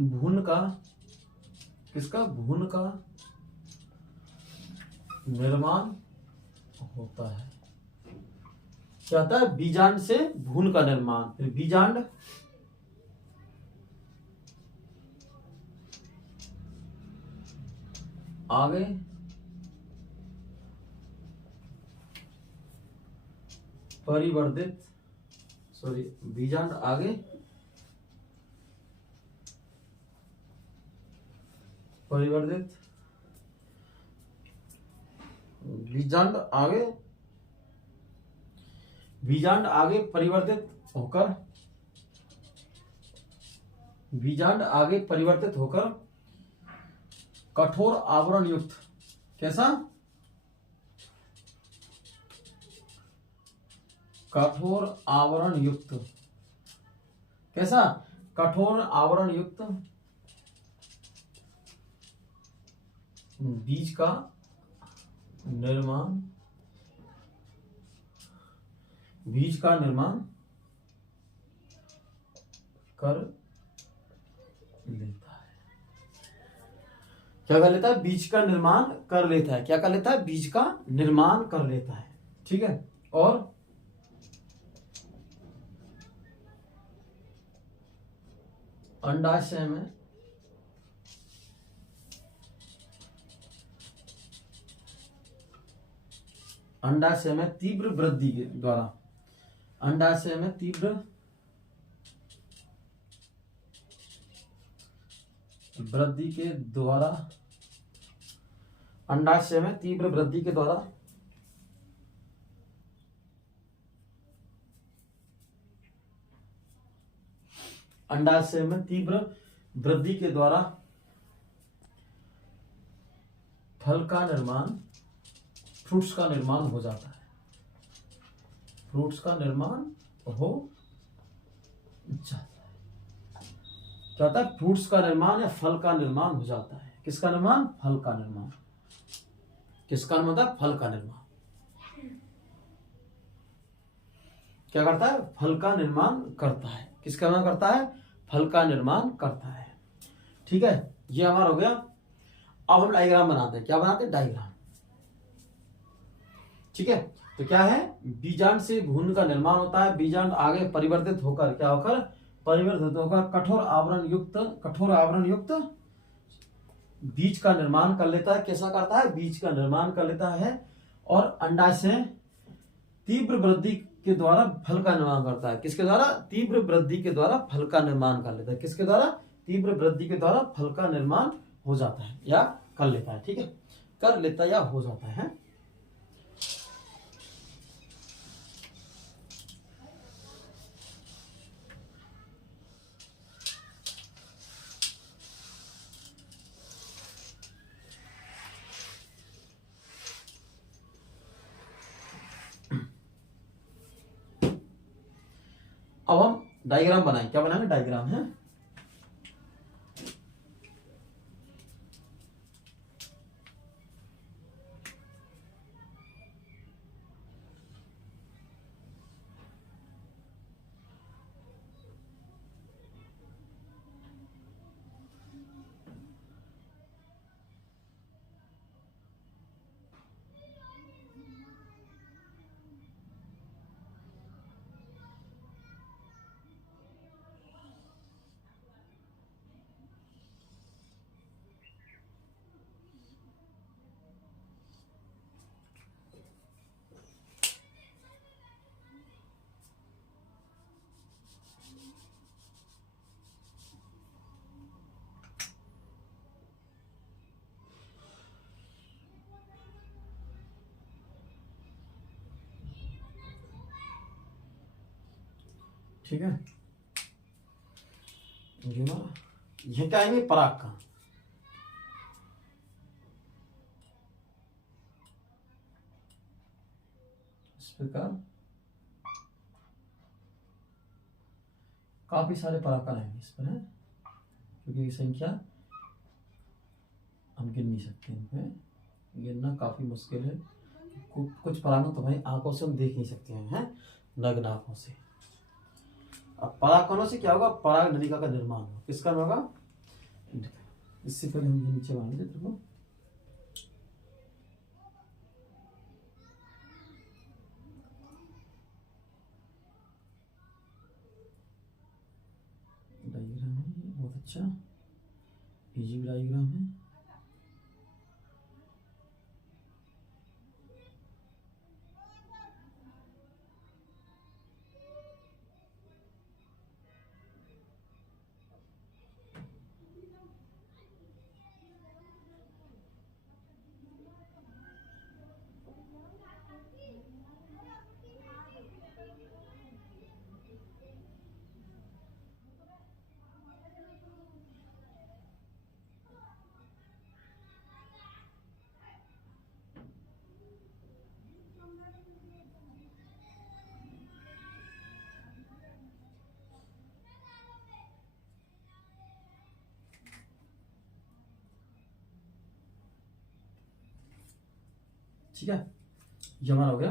भ्रूण का, किसका, भ्रूण का निर्माण होता है। क्या होता है, बीजांड से भ्रूण का निर्माण, फिर बीजांड आगे परिवर्तित, सॉरी, बीजांड आगे परिवर्तित, बीजांड आगे, बीजांड आगे परिवर्तित होकर, बीजांड आगे परिवर्तित होकर कठोर आवरण युक्त, कैसा, कठोर आवरण युक्त, कैसा, कठोर आवरण युक्त बीज का निर्माण, बीज का निर्माण कर लेता है। क्या कर लेता है, बीज का निर्माण कर लेता है, क्या कर लेता है, बीज का निर्माण कर लेता है, ठीक है। और अंडाशय में अंडाशय में तीव्र वृद्धि के द्वारा, अंडाशय में तीव्र वृद्धि के द्वारा, अंडाशय में तीव्र वृद्धि के द्वारा अंडाशय में तीव्र वृद्धि के द्वारा फल का निर्माण, फ्रूट्स का निर्माण हो जाता है, फ्रूट्स का निर्माण हो जाता है। क्या होता है, फ्रूट्स का निर्माण या फल का निर्माण हो जाता है। किसका निर्माण, फल का निर्माण, किसका मतलब, फल का निर्माण। क्या करता है, फल का निर्माण करता है, किसका निर्माण करता है, फल का निर्माण करता है, ठीक है। ये हमारा हो गया। अब हम डायग्राम बनाते हैं, क्या बनाते हैं, डायग्राम, ठीक है। तो क्या है, बीजांड से भ्रूण का निर्माण होता है, बीजांड आगे परिवर्तित होकर, क्या होकर, परिवर्तित होकर कठोर आवरण युक्त बीज का निर्माण कर लेता है। कैसा करता है, बीज का निर्माण कर लेता है। और अंडाशय तीव्र वृद्धि के द्वारा फल का निर्माण करता है। किसके द्वारा, तीव्र वृद्धि के द्वारा फल का निर्माण कर लेता है। किसके द्वारा, तीव्र वृद्धि के द्वारा फल का निर्माण हो जाता है या कर लेता है, ठीक है, कर लेता या हो जाता है। अब हम डायग्राम बनाएं, क्या बनाएंगे, डायग्राम है। ठीक है, ये क्या आएंगे पराग का। इस प्रकार काफी सारे पराग आएंगे इस पर है, क्योंकि ये संख्या हम गिन नहीं सकते, इन पे गिनना काफी मुश्किल है। कुछ परागों तो भाई आंखों से हम देख नहीं सकते हैं, नग्न आंखों से। अब परागकणों से क्या होगा, पराग नलिका का निर्माण होगा। किसका होगा, इससे पहले हम ये नीचे बांध देते हैं। डायग्राम है ये बहुत अच्छा, इजी डायग्राम है। ठीक है, ये हमारा हो गया।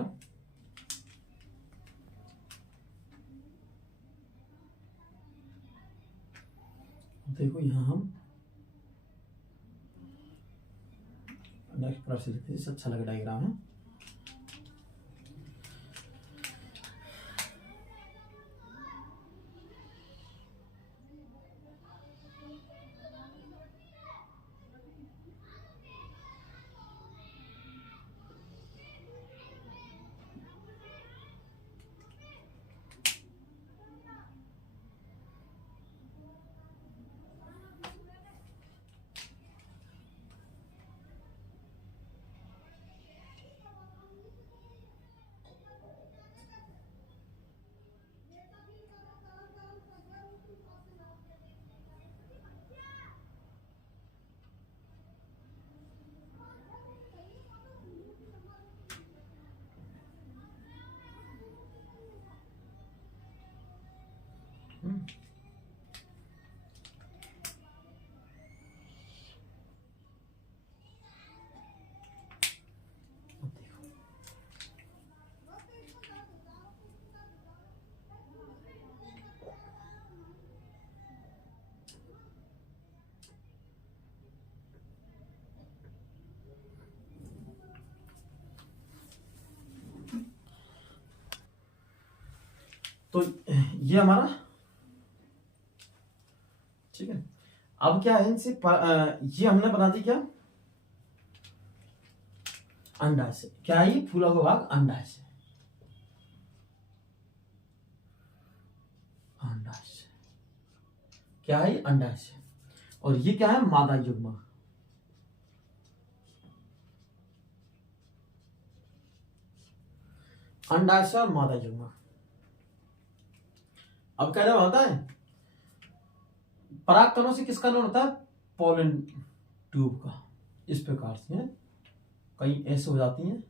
देखो यहाँ हम नेक्स्ट प्रकार से लिखते हैं, अच्छा लगा डायग्राम है। तो ये हमारा ठीक है। अब क्या है इनसे ये हमने बना दी क्या, अंडाशय। क्या है ये, फूला हुआ भाग अंडाशय। अंडाशय क्या है, अंडाशय। और ये क्या है, मादा युग्मक। अंडाशय और मादा युग्मक। अब क्या जब होता है, परागकणों से किसका निर्माण होता है, पोलन ट्यूब का। इस प्रकार से कहीं ऐसे हो जाती हैं,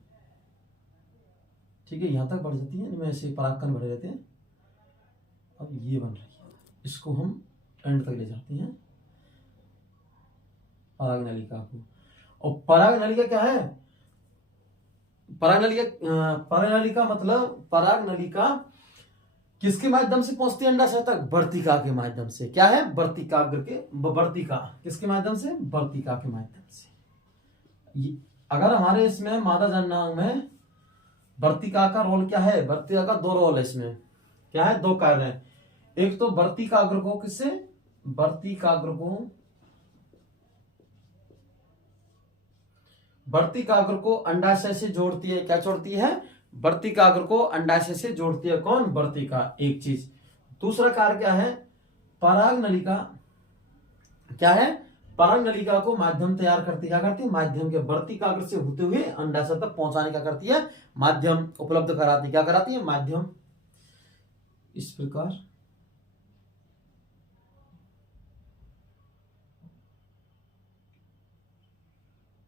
ठीक है, यहां तक बढ़ जाती हैं, इनमें ऐसे परागकण बढ़े रहते हैं। अब ये बन रही है, इसको हम एंड तक ले जाते हैं, पराग नलिका को। और पराग नलिका क्या है, पराग नलिका मतलब पराग नलिका किसके माध्यम से पहुंचती है अंडाशय तक, वर्तिका के माध्यम से। क्या है, वर्तिकाग्र के, वर्तिका किसके माध्यम से, वर्तिका के माध्यम से। अगर हमारे इसमें मादा जननांग में वर्तिका का रोल क्या है, वर्तिका का दो रोल है इसमें, क्या है, दो कार्य है। एक तो वर्तिकाग्र को किससे, वर्तिकाग्र को अंडाशय से जोड़ती है। क्या जोड़ती है, वर्तिकाग्र को अंडाशय से जोड़ती है कौन, वर्तिका, एक चीज। दूसरा कार्य क्या है, पराग नलिका क्या है, पराग नलिका को माध्यम तैयार करती, क्या करती है, माध्यम के वर्तिकाग्र से होते हुए अंडाशय तक पहुंचाने का करती है, माध्यम उपलब्ध कराती, क्या कराती है, माध्यम। इस प्रकार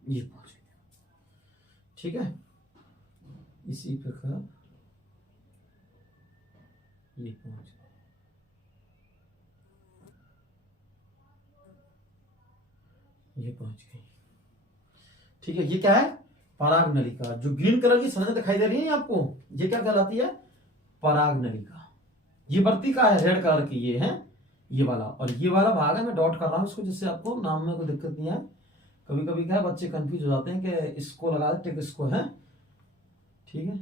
ये पहुंच गए। ठीक है, इसी प्रकार ये पहुंच गए, ये पहुंच गई। ठीक है, ये क्या है? पराग नलिका। जो ग्रीन कलर की संरचना दिखाई दे रही है आपको, ये क्या कहलाती है? पराग नलिका। ये वर्तिका है रेड कलर की, ये है ये वाला, और ये वाला भाग है, मैं डॉट कर रहा हूं इसको, जिससे आपको नाम में कोई दिक्कत नहीं है। कभी कभी क्या है, बच्चे कंफ्यूज हो जाते हैं कि इसको लगा दे टिक इसको है। ठीक है,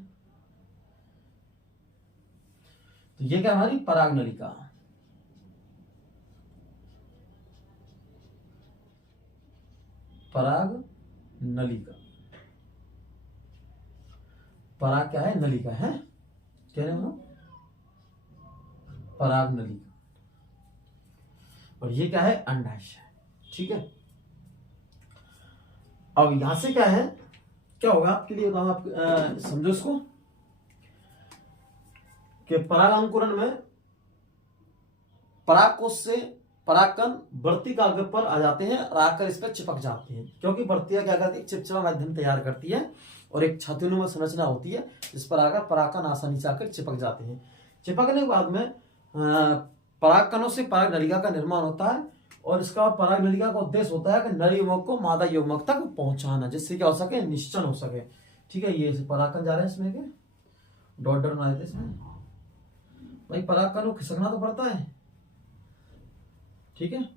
तो ये क्या हमारी पराग नलिका। पराग नलिका, पराग क्या है? नलिका है, कह रहे हो पराग नलिका। और ये क्या है? अंडाशय। ठीक है, अब यहां से क्या है, क्या होगा आपके लिए बताओ, आप समझो इसको कि परागांकुरण में परागकोश से परागकण वर्तिकाग्र पर आ जाते हैं और आकर इस पर चिपक जाते हैं, क्योंकि वर्तिका क्या करती है? चिपचिपा माध्यम तैयार करती है और एक छातीनुमा संरचना होती है, जिस पर आकर परागकण आसानी से आकर चिपक जाते हैं। चिपकने के बाद में परागकणों से पराग नलिका का निर्माण होता है, और इसका पराग नलिका का उद्देश्य होता है कि नर युग्मक को मादा युग्मक तक पहुंचाना, जिससे क्या हो सके? निश्चन हो सके। ठीक है, ये परागकण जा रहे हैं इसमें के डॉट डॉट बनाए थे इसमें, भाई परागकण को खिसकना तो पड़ता है। ठीक है,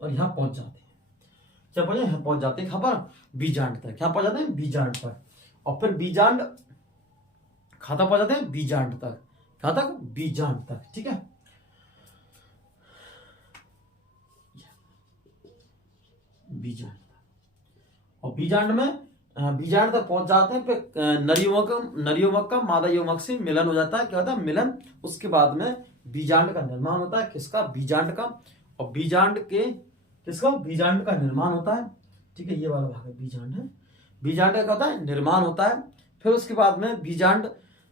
और यहां पहुंच जाते हैं, क्या पहुंचे? यहां पहुंच जाते हैं, कहां पर? बीजांड तक। क्या पहुंच जाते हैं? बीजांड पर। और फिर बीजांड खाता पहुंच जाते हैं बीजांड तक। कहां तक? बीजांड तक। ठीक है, बीजांड, और बीजांड में बीजांड तक पहुंच जाते हैं, फिर नरयुग्मक का मादा युग्मक से मिलन हो जाता है। क्या होता है? मिलन। उसके बाद में बीजांड का निर्माण होता है। किसका? बीजांड का। और बीजांड के किसका? बीजांड का निर्माण होता है। ठीक है, ये वाला भाग है बीजांड है। बीजांड का क्या होता है? निर्माण होता है। फिर उसके बाद में बीजांड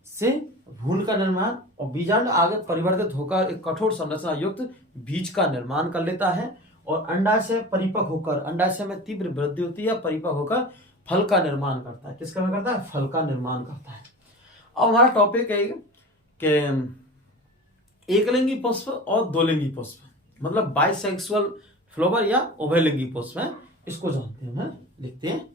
से भ्रूण का निर्माण, और बीजांड आगे परिवर्तित होकर एक कठोर संरचना युक्त बीज का निर्माण कर लेता है, और अंडाशय परिपक्व होकर, अंडाशय में तीव्र वृद्धि होती है, परिपक्व होकर फल का निर्माण करता है। किसका निर्माण करता है? फल का निर्माण करता है। अब हमारा टॉपिक है कि एकलिंगी पुष्प और दोलिंगी पुष्प, मतलब बाइसेक्सुअल फ्लावर या उभयलिंगी पुष्प है, इसको जानते हैं। लिखते हैं,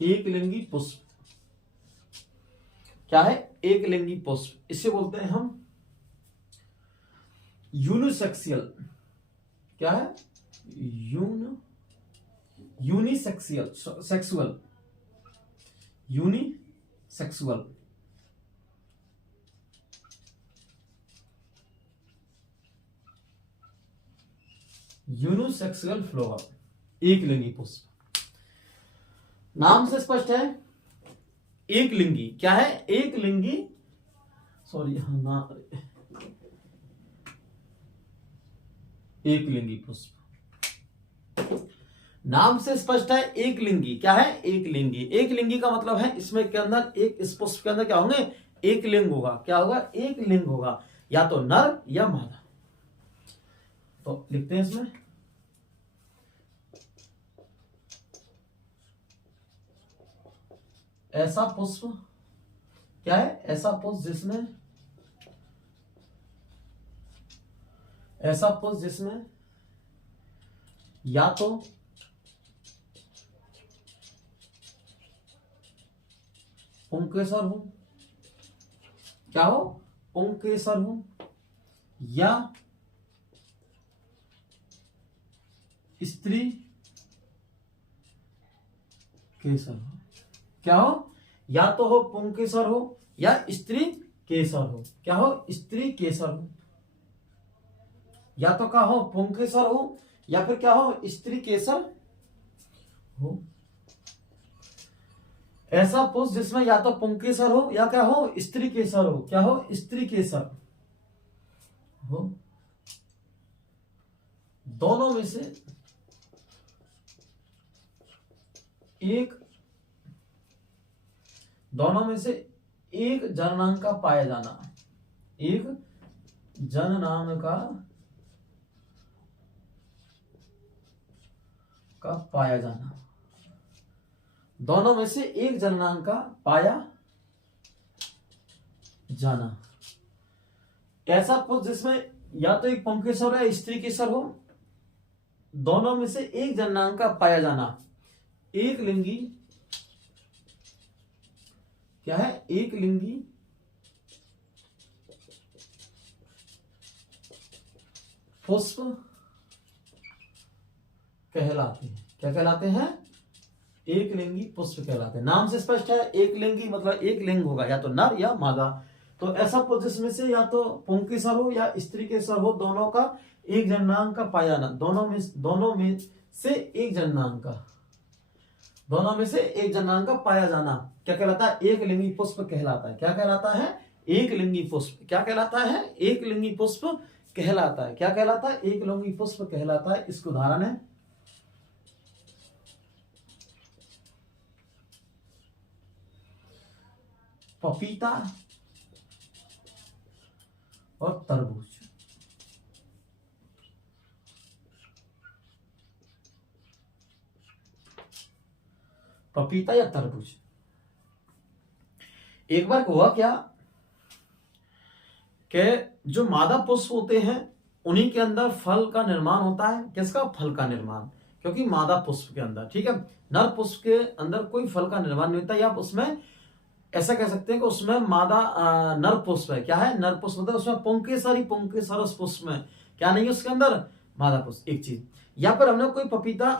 एकलिंगी पुष्प क्या है? एकलिंगी पुष्प, इसे बोलते हैं हम यूनिसेक्सियल। क्या है? Uniaxial, sexual, unisexual. Unisexual flower, एकलिंगी पुष्प। नाम से स्पष्ट है, एकलिंगी। क्या है? एकलिंगी, सॉरी हाँ ना, एकलिंगी पुष्प। नाम से स्पष्ट है, एकलिंगी। क्या है? एकलिंगी। एकलिंगी का मतलब है इसमें के अंदर एक, इस पुष्प के अंदर क्या होंगे? एक लिंग होगा। क्या होगा? एक लिंग होगा, या तो नर या मादा। तो लिखते हैं इसमें, ऐसा पुष्प। क्या है? ऐसा पुष्प जिसमें, ऐसा पुष्प जिसमें या तो पुंकेसर हो, क्या हो? पुंकेसर हो, या स्त्री केसर हो। क्या हो? या तो हो पुंकेसर हो या स्त्री केसर हो। क्या हो? स्त्री केसर हो। या तो क्या हो पुंकेसर हो या फिर क्या हो स्त्री केसर हो। ऐसा पुष्प जिसमें या तो पुंकेसर हो या क्या हो स्त्री केसर हो, क्या हो स्त्री केसर हो। दोनों में से एक, दोनों में से एक जननांग का पाया जाना, एक जननांग का पाया जाना, दोनों में से एक जननांग का पाया जाना। ऐसा पुष्प जिसमें या तो एक पुंकेसर हो या स्त्री केसर हो, दोनों में से एक जननांग का पाया जाना, एक लिंगी, क्या है एक लिंगी पुष्प कहलाते हैं। क्या कहलाते हैं? एक लिंगी पुष्प कहलाते हैं। नाम से स्पष्ट है, एक लिंगी मतलब एक लिंग होगा, या तो नर या मादा। तो ऐसा पुष्प जिसमें से या तो पुंकेसर हो या स्त्री केसर हो, दोनों का एक जननांग का पाया जाना, दोनों में से एक जननांग का, दोनों में से एक जननांग का पाया जाना क्या कहलाता है? एक लिंगी पुष्प कहलाता है। क्या कहलाता है? एक लिंगी पुष्प। क्या कहलाता है? एक लिंगी पुष्प कहलाता है। क्या कहलाता है? एक लिंगी पुष्प कहलाता है। इसका उदाहरण है पपीता और तरबूज। पपीता या तरबूज। एक बार हुआ क्या कि जो मादा पुष्प होते हैं उन्हीं के अंदर फल का निर्माण होता है। किसका? फल का निर्माण। क्योंकि मादा पुष्प के अंदर, ठीक है, नर पुष्प के अंदर कोई फल का निर्माण नहीं होता। या उसमें ऐसा कह सकते हैं कि उसमें मादा नर पुष्प है। क्या है? नर पुष्प होता है। उसमें पुंकेसर ही पुंकेसर उस पुष्प में क्या नहीं है उसके अंदर? मादा पुष्प। एक चीज। या फिर हमने कोई पपीता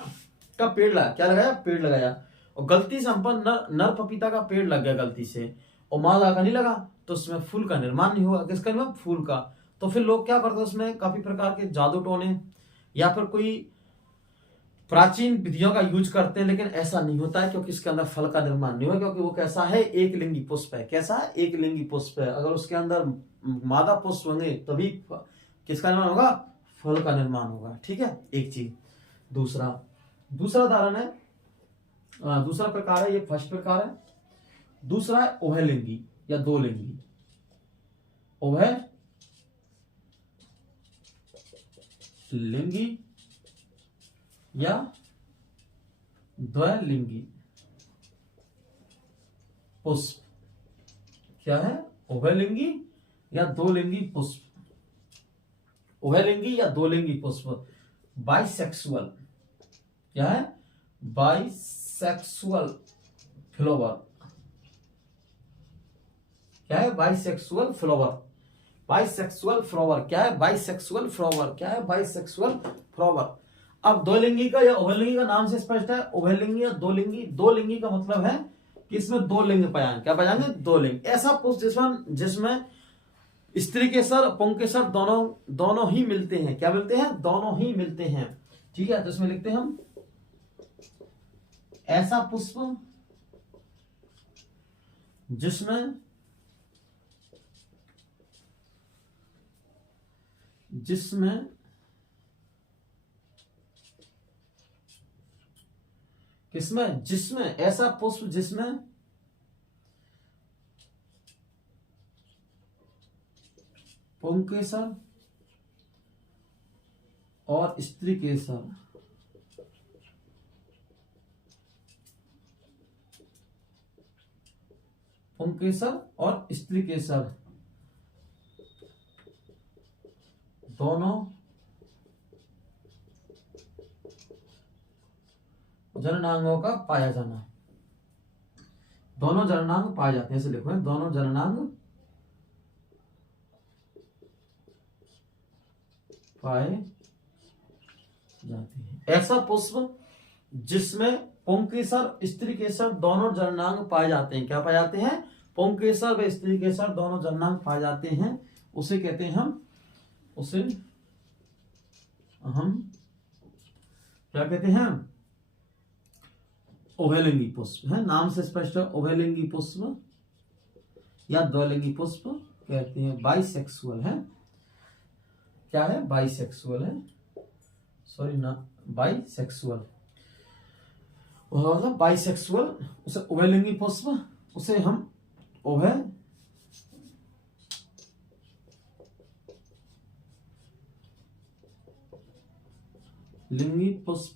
का पेड़ लगाया, क्या लगाया? पेड़ लगाया, और गलती से हम पर नर पपीता का पेड़ लग गया गलती से, और मादा का नहीं लगा, तो उसमें फूल का निर्माण नहीं हुआ। किसका निर्माण? फूल का। तो फिर लोग क्या करते हैं, उसमें काफी प्रकार के जादू टोने या फिर कोई प्राचीन विधियों का यूज करते हैं, लेकिन ऐसा नहीं होता है, क्योंकि इसके अंदर फल का निर्माण नहीं हुआ। क्योंकि वो कैसा है? एक लिंगी पुष्प है। कैसा है? एक लिंगी पुष्प है। अगर उसके अंदर मादा पुष्प होंगे तभी किसका निर्माण होगा? फल का निर्माण होगा। ठीक है, एक चीज। दूसरा उदाहरण है, दूसरा प्रकार है, ये फर्स्ट प्रकार है। दूसरा है उभयलिंगी या दो लिंगी। उभय लिंगी या द्वयलिंगी पुष्प। क्या है? उभयलिंगी या दो लिंगी पुष्प। उभयलिंगी या दो लिंगी पुष्प। बाइसेक्सुअल। क्या है? Bisexual flower. क्या है? Bisexual flower. Bisexual flower. क्या है? Bisexual flower. क्या है? Bisexual flower. अब दो लिंगी का या उभयलिंगी का नाम से स्पष्ट है। उभयलिंगी या दो लिंगी। दो लिंगी का मतलब है कि इसमें दो लिंग पाएंगे। क्या पाएंगे? दो लिंग। ऐसा पुष्प जिसमें स्त्री केसर पुंकेसर दोनों ही मिलते हैं। क्या मिलते हैं? दोनों ही मिलते हैं। ठीक है, तो इसमें लिखते हैं हम ऐसा पुष्प जिसमें जिसमें ऐसा पुष्प जिसमें पुंकेसर और स्त्री केसर पुंकेसर और स्त्री केसर दोनों जननांगों का पाया जाना। दोनों जननांग पाए जाते हैं। ऐसे लिखो, दोनों जननांग पाए जाते हैं। ऐसा पुष्प जिसमें पुंकेसर स्त्री केसर दोनों जननांग पाए जाते हैं। क्या पाए जाते हैं? पुंकेसर व स्त्री केसर दोनों जननांग पाए जाते हैं। उसे कहते हैं हम, उसे हम क्या कहते हैं, उभयलिंगी पुष्प है, नाम से स्पष्ट है, उभयलिंगी पुष्प या द्विलिंगी पुष्प कहते हैं। बाइसेक्सुअल है, क्या है, बाइसेक्सुअल है, सॉरी ना, बाइसेक्सुअल मतलब बाइसेक्सुअल, उसे उभयलिंगी पुष्प, उसे हम उभय लिंगी पुष्प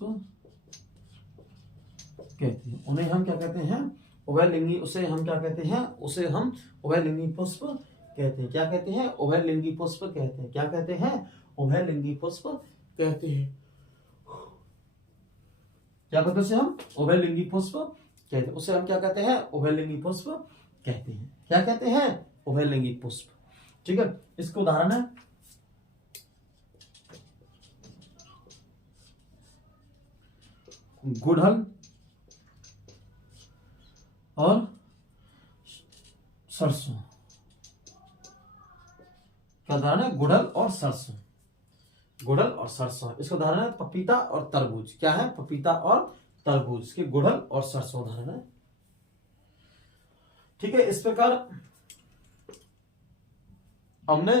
कहते हैं। उन्हें हम क्या कहते हैं, उभयलिंगी, उसे हम क्या कहते हैं, उसे हम उभयलिंगी पुष्प कहते हैं। क्या कहते हैं, उभयलिंगी पुष्प कहते हैं। क्या कहते हैं, उभयलिंगी पुष्प कहते हैं। क्या कहते हैं उसे हम, उभयलिंगी पुष्प कहते हैं। उसे हम क्या कहते हैं, उभयलिंगी पुष्प कहते हैं। क्या कहते हैं, उभयलिंगी पुष्प। ठीक है, इसका उदाहरण है गुड़हल और सरसों। क्या उदाहरण है, गुड़हल और सरसों, गुड़हल और सरसों। इसका उदाहरण है पपीता और तरबूज। क्या है, पपीता और तरबूज के गुड़हल और सरसों उदाहरण है। ठीक है, इस प्रकार हमने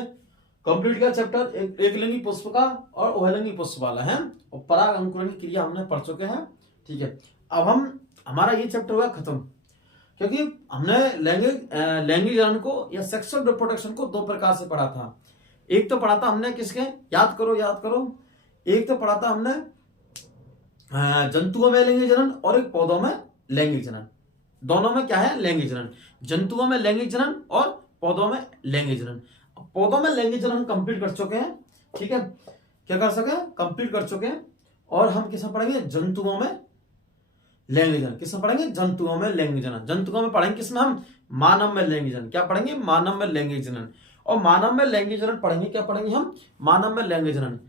कंप्लीट किया चैप्टर एकलिंगी पुष्प का और उभयलिंगी पुष्प वाला है, और पराग अंकुरण की क्रिया हमने पढ़ चुके हैं। ठीक है, अब हम हमारा ये चैप्टर हुआ खत्म, क्योंकि हमने लैंगिक जनन को या सेक्सुअल रिप्रोडक्शन को दो प्रकार से पढ़ा था। एक तो पढ़ा था हमने किसके, याद करो, एक तो पढ़ा था हमने जंतुओं में लैंगिक जनन और एक पौधों में लैंगिक जनन। दोनों में क्या है, लैंगिक जनन। जंतुओं में लैंगिक जनन और पौधों में लैंगिक जनन। पौधों में लैंगिक जनन कंप्लीट कर चुके हैं। ठीक है, क्या कर सके, कंप्लीट कर चुके हैं। और हम किसमें पढ़ेंगे, जंतुओं में लैंगिक जनन। किसमें पढ़ेंगे, जंतुओं में लैंगिक जनन। जंतुओं में पढ़ेंगे किसमें हम, मानव में लैंगिक जनन। क्या पढ़ेंगे, मानव में लैंगिक जनन। और मानव में लैंगिक जनन पढ़ेंगे, क्या पढ़ेंगे हम, मानव में लैंगिक जनन।